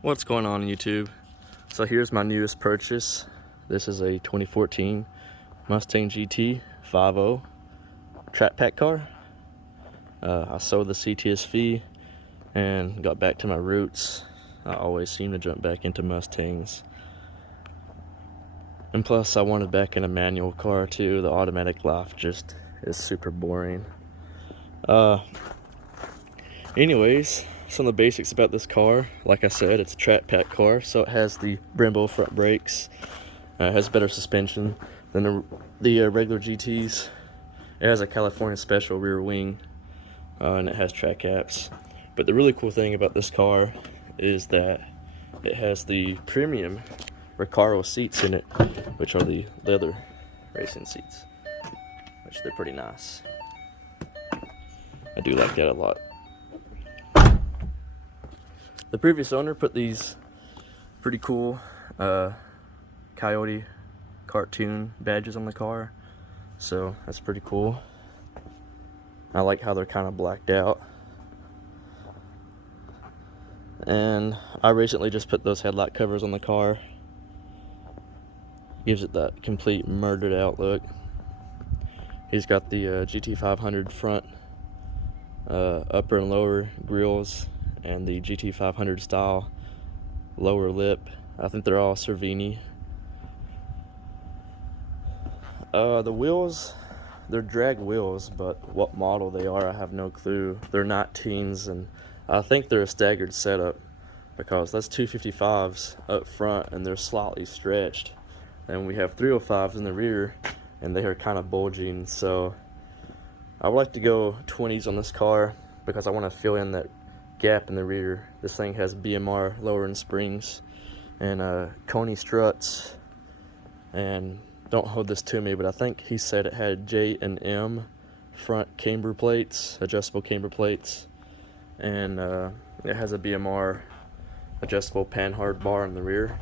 What's going on YouTube? So here's my newest purchase. This is a 2014 Mustang GT 5.0 Trap Pack car. I sold the CTSV and got back to my roots. I always seem to jump back into Mustangs. And plus I wanted back in a manual car too. The automatic life just is super boring. Anyways, some of the basics about this car. Like I said, it's a Trap Pack car, so it has the Brembo front brakes. It has better suspension than the regular GTs. It has a California Special rear wing, and it has track apps. But the really cool thing about this car is that it has the premium Recaro seats in it, which are the leather racing seats, which they're pretty nice. I do like that a lot. The previous owner put these pretty cool Coyote cartoon badges on the car, so that's pretty cool. I like how they're kind of blacked out. And I recently just put those headlight covers on the car. Gives it that complete murdered out look. He's got the GT500 front upper and lower grills and the GT500 style lower lip. I think they're all Cervini. The wheels, they're drag wheels, but what model they are I have no clue. They're 19s, and I think they're a staggered setup because that's 255s up front and they're slightly stretched, and we have 305s in the rear and they are kind of bulging. So I would like to go 20s on this car because I want to fill in that gap in the rear. This thing has BMR lowering springs and Coney struts, and don't hold this to me, but I think he said it had J and M front camber plates, adjustable camber plates, and it has a BMR adjustable panhard bar in the rear.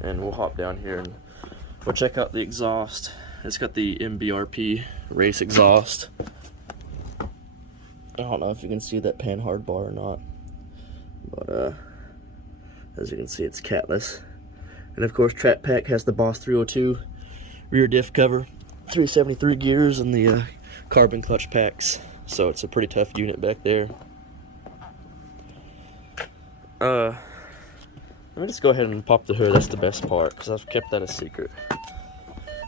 And we'll hop down here and we'll check out the exhaust. It's got the MBRP race exhaust. I don't know if you can see that panhard bar or not, but as you can see, it's catless. And of course, Trap Pack has the Boss 302 rear diff cover, 373 gears, and the carbon clutch packs. So it's a pretty tough unit back there. Let me just go ahead and pop the hood. That's the best part because I've kept that a secret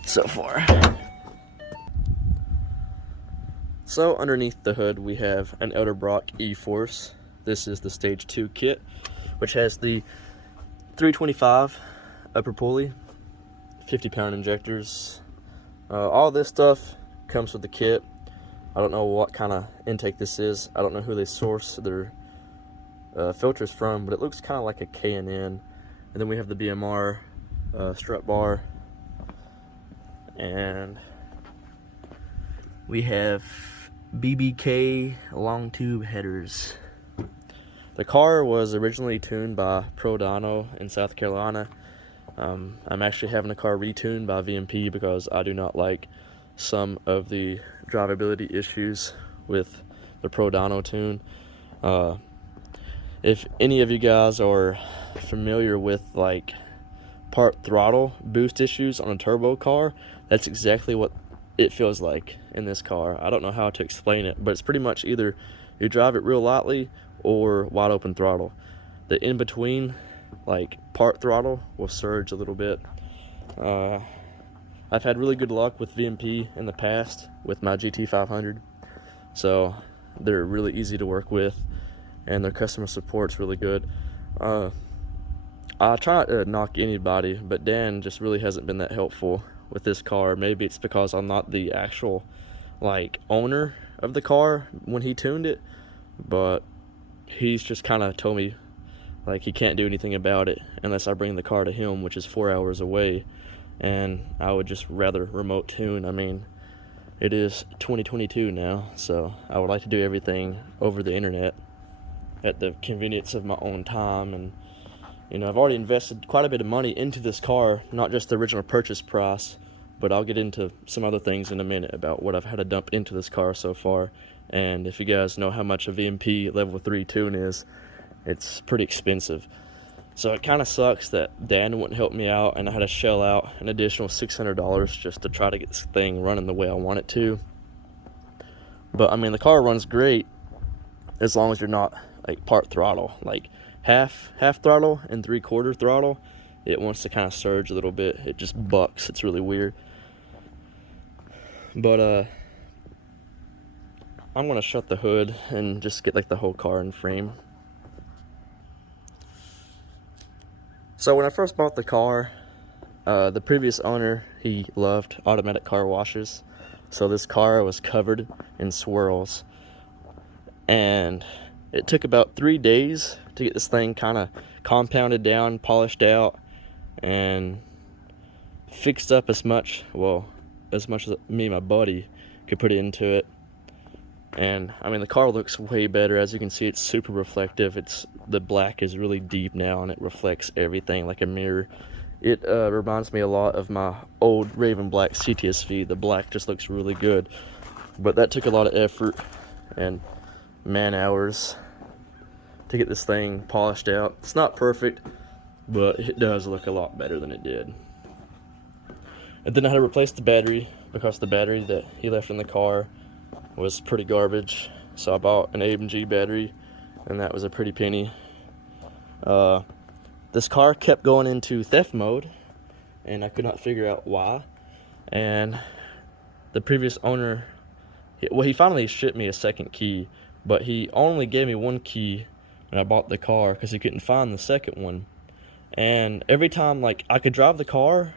so far. So underneath the hood we have an Elderbrock E-Force. This is the Stage 2 kit, which has the 325 upper pulley, 50-pound injectors. All this stuff comes with the kit. I don't know what kind of intake this is. I don't know who they source their filters from, but it looks kind of like a K&N. And then we have the BMR strut bar, and we have BBK long tube headers. The car was originally tuned by Pro Dyno in South Carolina. I'm actually having the car retuned by VMP because I do not like some of the drivability issues with the Pro Dyno tune. If any of you guys are familiar with like part throttle boost issues on a turbo car, that's exactly what it feels like in this car. I don't know how to explain it, but it's pretty much either you drive it real lightly or wide open throttle. The in between, like part throttle, will surge a little bit. I've had really good luck with VMP in the past with my GT500, so they're really easy to work with and their customer support's really good. I try not to knock anybody, but Dan just really hasn't been that helpful with this car. Maybe it's because I'm not the actual like owner of the car when he tuned it, but he's just kind of told me like he can't do anything about it unless I bring the car to him, which is 4 hours away, and I would just rather remote tune. I mean, it is 2022 now, so I would like to do everything over the internet at the convenience of my own time. And you know, I've already invested quite a bit of money into this car, not just the original purchase price, but I'll get into some other things in a minute about what I've had to dump into this car so far. And if you guys know how much a VMP level 3 tune is, it's pretty expensive. So it kind of sucks that Dan wouldn't help me out, and I had to shell out an additional $600 just to try to get this thing running the way I want it to. But I mean, the car runs great as long as you're not like part throttle, like half throttle and 3/4 throttle. It wants to kind of surge a little bit. It just bucks. It's really weird. But I'm gonna shut the hood and just get like the whole car in frame. So when I first bought the car, the previous owner, he loved automatic car washes. So this car was covered in swirls. And it took about 3 days to get this thing kind of compounded down, polished out, and fixed up as much as me and my buddy could put into it. And I mean, the car looks way better. As you can see, it's super reflective. The black is really deep now, and it reflects everything like a mirror. It reminds me a lot of my old Raven Black CTSV. The black just looks really good, but that took a lot of effort and man hours to get this thing polished out. It's not perfect, but it does look a lot better than it did. And then I had to replace the battery because the battery that he left in the car was pretty garbage. So I bought an AMG battery, and that was a pretty penny. This car kept going into theft mode, and I could not figure out why. And the previous owner, he finally shipped me a second key, but he only gave me one key when I bought the car because he couldn't find the second one. And every time, like, I could drive the car,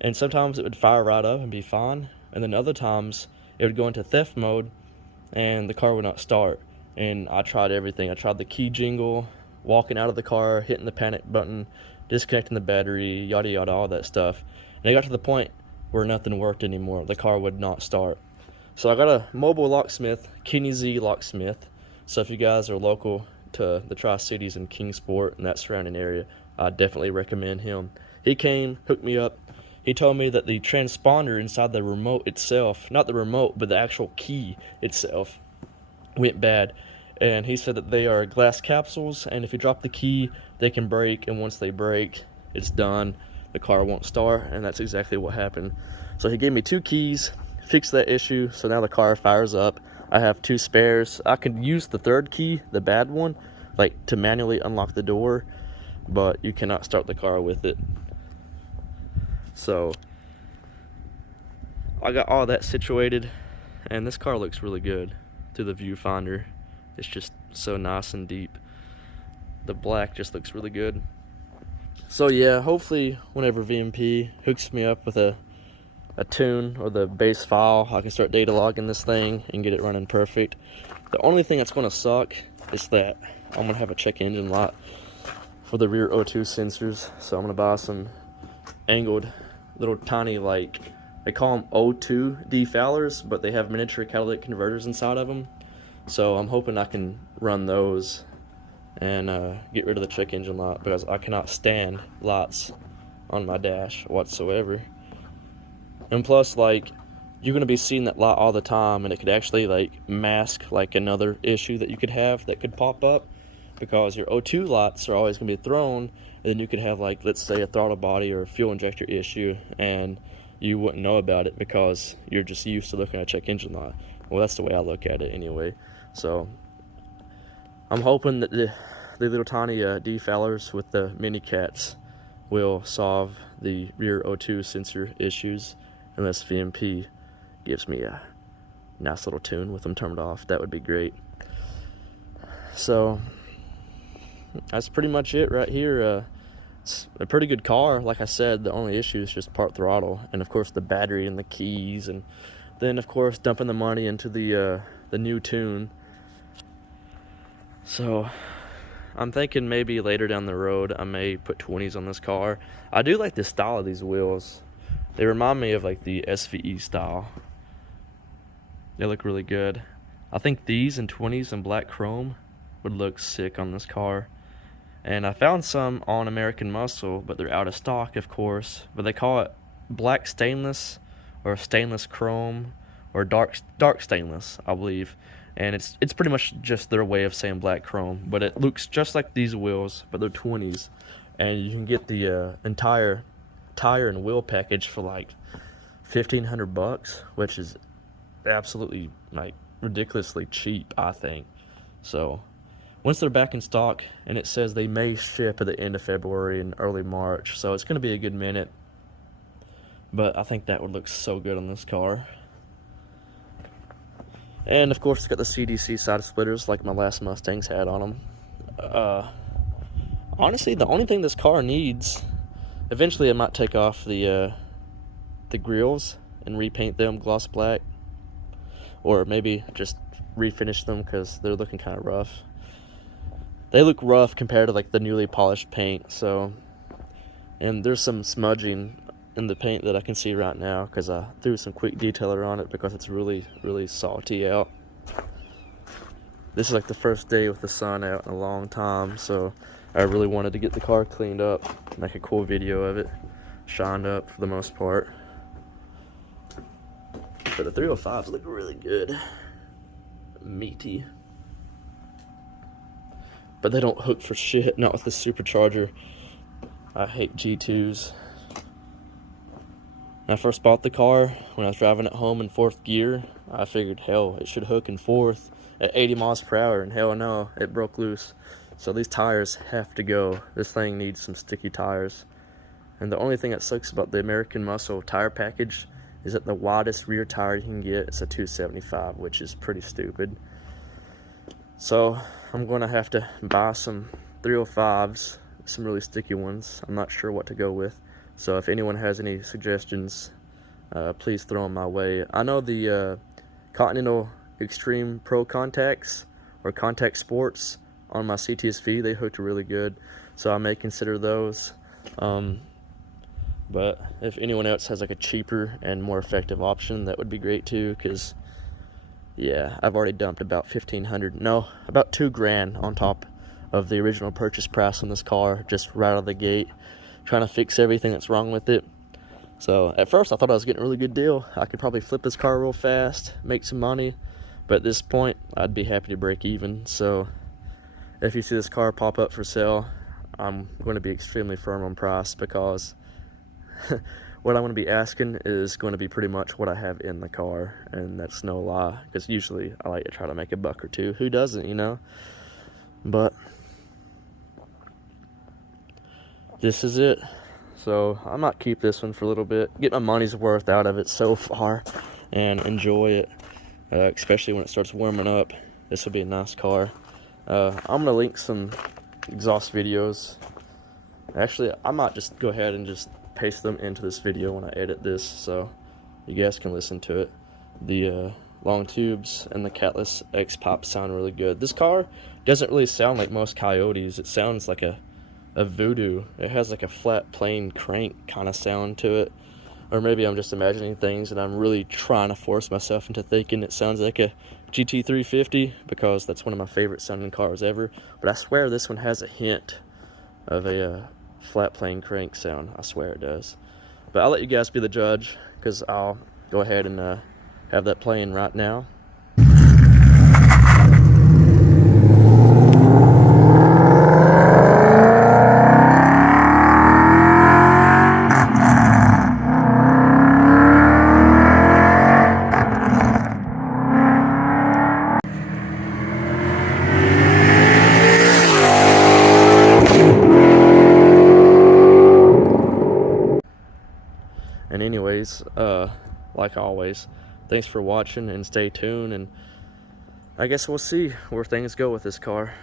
and sometimes it would fire right up and be fine, and then other times it would go into theft mode and the car would not start. And I tried everything. I tried the key jingle, walking out of the car, hitting the panic button, disconnecting the battery, yada yada, all that stuff. And I got to the point where nothing worked anymore. The car would not start. So I got a mobile locksmith, Kenny Z Locksmith. So if you guys are local to the Tri-Cities and Kingsport and that surrounding area, I definitely recommend him. He came, hooked me up. He told me that the transponder inside the remote itself, not the remote, but the actual key itself, went bad. And he said that they are glass capsules, and if you drop the key, they can break, and once they break, it's done. The car won't start, and that's exactly what happened. So he gave me 2 keys, fixed that issue, so now the car fires up. I have 2 spares. I could use the 3rd key, the bad one, like to manually unlock the door, but you cannot start the car with it. So I got all that situated, and this car looks really good through the viewfinder. It's just so nice and deep. The black just looks really good. So yeah, hopefully whenever VMP hooks me up with a tune or the base file, I can start data logging this thing and get it running perfect. The only thing that's going to suck is that I'm going to have a check engine light for the rear O2 sensors. So I'm going to buy some angled little tiny, like, they call them O2 defowlers, but they have miniature catalytic converters inside of them. So I'm hoping I can run those and get rid of the check engine light, because I cannot stand lights on my dash whatsoever. And plus, like, you're going to be seeing that light all the time, and it could actually, like, mask, like, another issue that you could have that could pop up, because your O2 lights are always going to be thrown, and then you could have, like, let's say a throttle body or a fuel injector issue, and you wouldn't know about it because you're just used to looking at a check engine light. Well, that's the way I look at it anyway. So I'm hoping that the little tiny defowlers with the mini cats will solve the rear O2 sensor issues, unless VMP gives me a nice little tune with them turned off. That would be great. So that's pretty much it right here. It's a pretty good car. Like I said, the only issue is just part throttle, and of course the battery and the keys, and then of course dumping the money into the new tune. So I'm thinking maybe later down the road I may put 20s on this car. I do like the style of these wheels. They remind me of like the SVE style. They look really good. I think these and 20s and black chrome would look sick on this car. And I found some on American Muscle, but they're out of stock, of course. But they call it black stainless or stainless chrome or dark stainless, I believe. and it's pretty much just their way of saying black chrome, but it looks just like these wheels, but they're 20s, and you can get the entire tire and wheel package for like $1,500, which is absolutely like ridiculously cheap, I think. So once they're back in stock, and it says they may ship at the end of February and early March, so it's going to be a good minute, but I think that would look so good on this car. And of course, it's got the CDC side splitters like my last Mustangs had on them. Honestly, the only thing this car needs, eventually I might take off the grills and repaint them gloss black, or maybe just refinish them because they're looking kind of rough. They look rough compared to like the newly polished paint. So, and there's some smudging in the paint that I can see right now because I threw some quick detailer on it because it's really salty out. This is like the first day with the sun out in a long time, so I really wanted to get the car cleaned up, make a cool video of it, shined up for the most part. But the 305s look really good, meaty, but they don't hook for shit, not with the Supercharger. I hate G2s. When I first bought the car, when I was driving it home in 4th gear, I figured, hell, it should hook in 4th at 80 miles per hour, and hell no, it broke loose. So these tires have to go. This thing needs some sticky tires. And the only thing that sucks about the American Muscle tire package is that the widest rear tire you can get is a 275, which is pretty stupid. So I'm going to have to buy some 305s, some really sticky ones. I'm not sure what to go with. So if anyone has any suggestions, please throw them my way. I know the Continental Extreme Pro contacts, or Contact Sports, on my CTSV, they hooked really good, so I may consider those. But if anyone else has like a cheaper and more effective option, that would be great too, because yeah, I've already dumped about about $2,000 on top of the original purchase price on this car, just right out of the gate, trying to fix everything that's wrong with it. So at first I thought I was getting a really good deal. I could probably flip this car real fast, make some money, but at this point I'd be happy to break even. So if you see this car pop up for sale, I'm going to be extremely firm on price, because what I'm going to be asking is going to be pretty much what I have in the car, and that's no lie, because usually I like to try to make $1 or $2. Who doesn't, you know? But this is it. So I might keep this one for a little bit, get my money's worth out of it so far, and enjoy it, especially when it starts warming up. This will be a nice car. I'm going to link some exhaust videos. Actually, I might just go ahead and just paste them into this video when I edit this, so you guys can listen to it. The long tubes and the catless X pop sound really good. This car doesn't really sound like most Coyotes. It sounds like a Voodoo. It has like a flat plain crank kind of sound to it, or maybe I'm just imagining things and I'm really trying to force myself into thinking it sounds like a GT350, because that's one of my favorite sounding cars ever. But I swear this one has a hint of a flat plain crank sound. I swear it does. But I'll let you guys be the judge, because I'll go ahead and have that playing right now. And anyways, like always, thanks for watching, and stay tuned, and I guess we'll see where things go with this car.